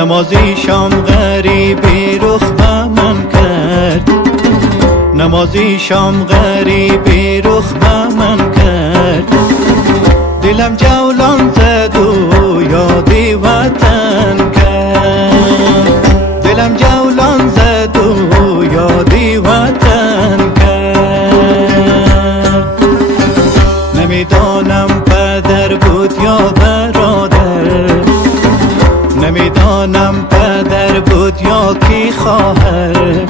نمازی شام غریبی رخ به من کرد، نمازی شام غریبی رخ به من کرد. دلم جولان زد و یادی وطن کرد، دلم جولان زد و یادی وطن کرد. نمیدانم پدر بود یا برادر، نمیدانم پدر بود یا کی خواهر،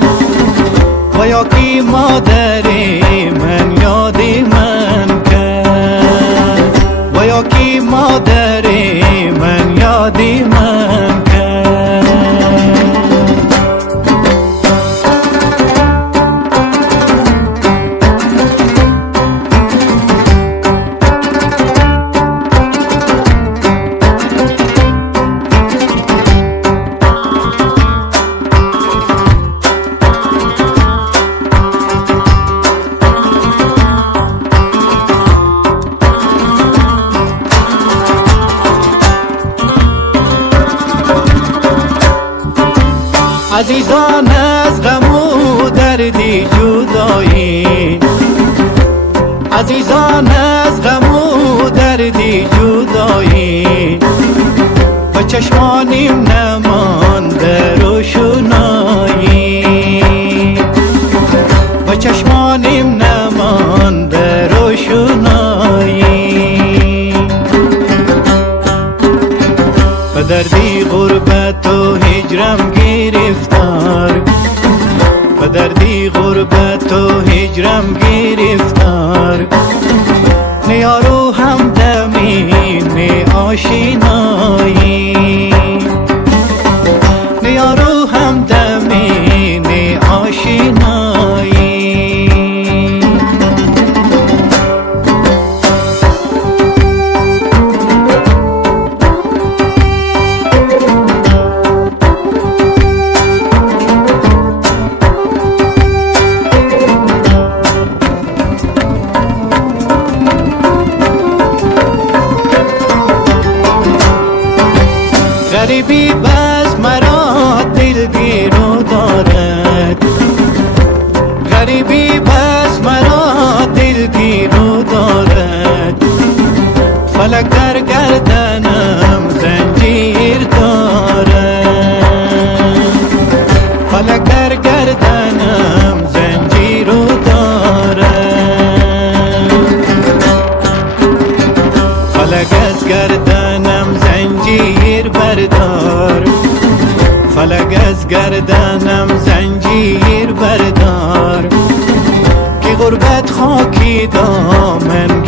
و یا کی مادری من یادی من کرد، و یا کی مادری من یادی من کرد. عزیزان از غم و دردی جدایی، عزیزان از غم و دردی جدایی، و چشمانیم نمانده روشنایی، و چشمانیم نمانده روشنایی. و دردی غربت و هجرم گرفتار، و دردی غربت و هجرم گرفتار. نیارو همدمی نی آشینایی، نیارو همدمی نی آشینایی. غریبی بس مرا دلگیرو دارد، غریبی بس مرا دلگیرو دارد. فلک در گردنم زنجیر دارد، فلک در گردنم زنجیرو دارد. فلک از گردنم زنجیر بردار، فلک از گردنم زنجیر بردار. که غربت خاکی دامن